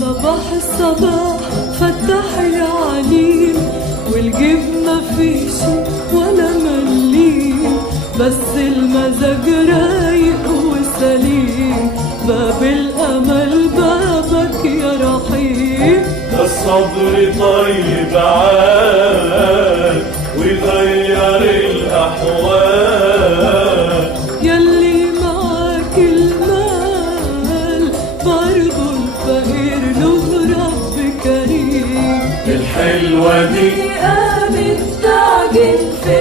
صباح الصباح فتح يا عليم، والجيب ما فيش ولا مليم، بس المزاج رايق وسليم، باب الأمل بابك يا رحيم. ده الصبر طيب عاد ويغير الأحوال، يلي معاك المال برضو الفقير له رب كريم. الحلوة دي قامت تعجن في